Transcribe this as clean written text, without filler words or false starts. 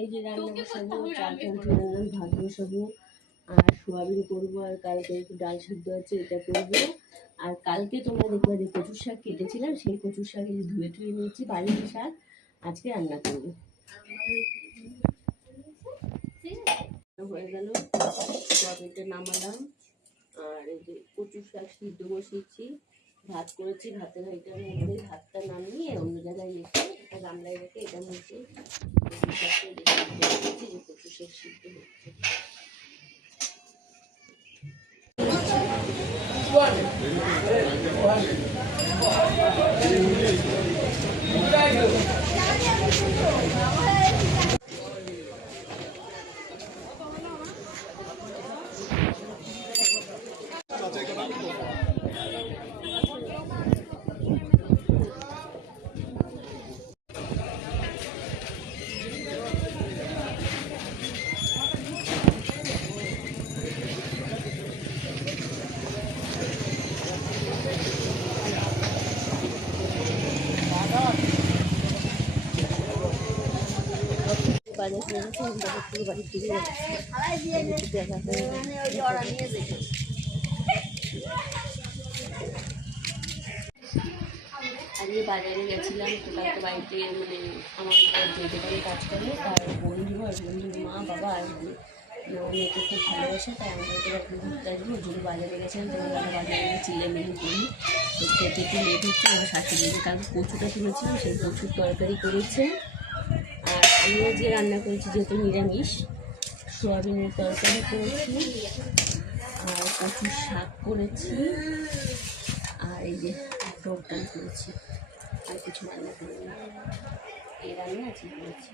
এই যে রান্না বসাবো, চাল রান্না, ভাত বসাবো আর সোয়াবিন করবো, আর কালকে একটু ডাল সিদ্ধ আছে এটা করবো। আর কালকে তোমরা দেখবে যে কচুর শাক কেটেছিলাম, সেই কচুর শাক ধুয়ে টুয়ে নিয়েছি, বাড়ির শাক আজকে রান্না করবো। হয়ে গেল, সোয়াবিনটা নামালাম, আর এই যে কচুর শাক সিদ্ধ বসিয়েছি, ভাত করেছি, ভাতের হাঁড়িটার মধ্যে ভাতটা নামিয়ে অন্য জায়গায় রেখে একটা গামলায় রেখে এটার মধ্যে কচুর শাকটা রেখেছি যে কচুর শাক সিদ্ধ হচ্ছে। বাজার করে বাজার থেকে বাড়ি ফিরে যাচ্ছি। আজকে বাজারে গেছিলাম, তো কালকে বাড়িতে মানে আমার যে দোকানে কাজ করে তার বন্ধু আর বন্ধুর মা বাবা আসবে, মেয়েকে খুব ভালোবাসে, তাই আমাদেরকে একদিন ঘুরতে আসবে, ওই জন্য বাজারে গেছিলাম। তো আমরা বাজারে চিলেমিলি করি, তো খেতে একটু লেট হচ্ছে। আমার শাশুড়ি কালকে কচুটা তুলেছিলাম, সেই কচুর তরকারি করেছে। আর আমিও যে রান্না করেছি যেহেতু নিরামিষ, সোয়াবিনের তরকারি করেছি, আর কচুর শাক করেছি, আর এই যে টক ডাল করেছি, আর কিছু রান্না করিনি। এই রান্না আজকে করেছি।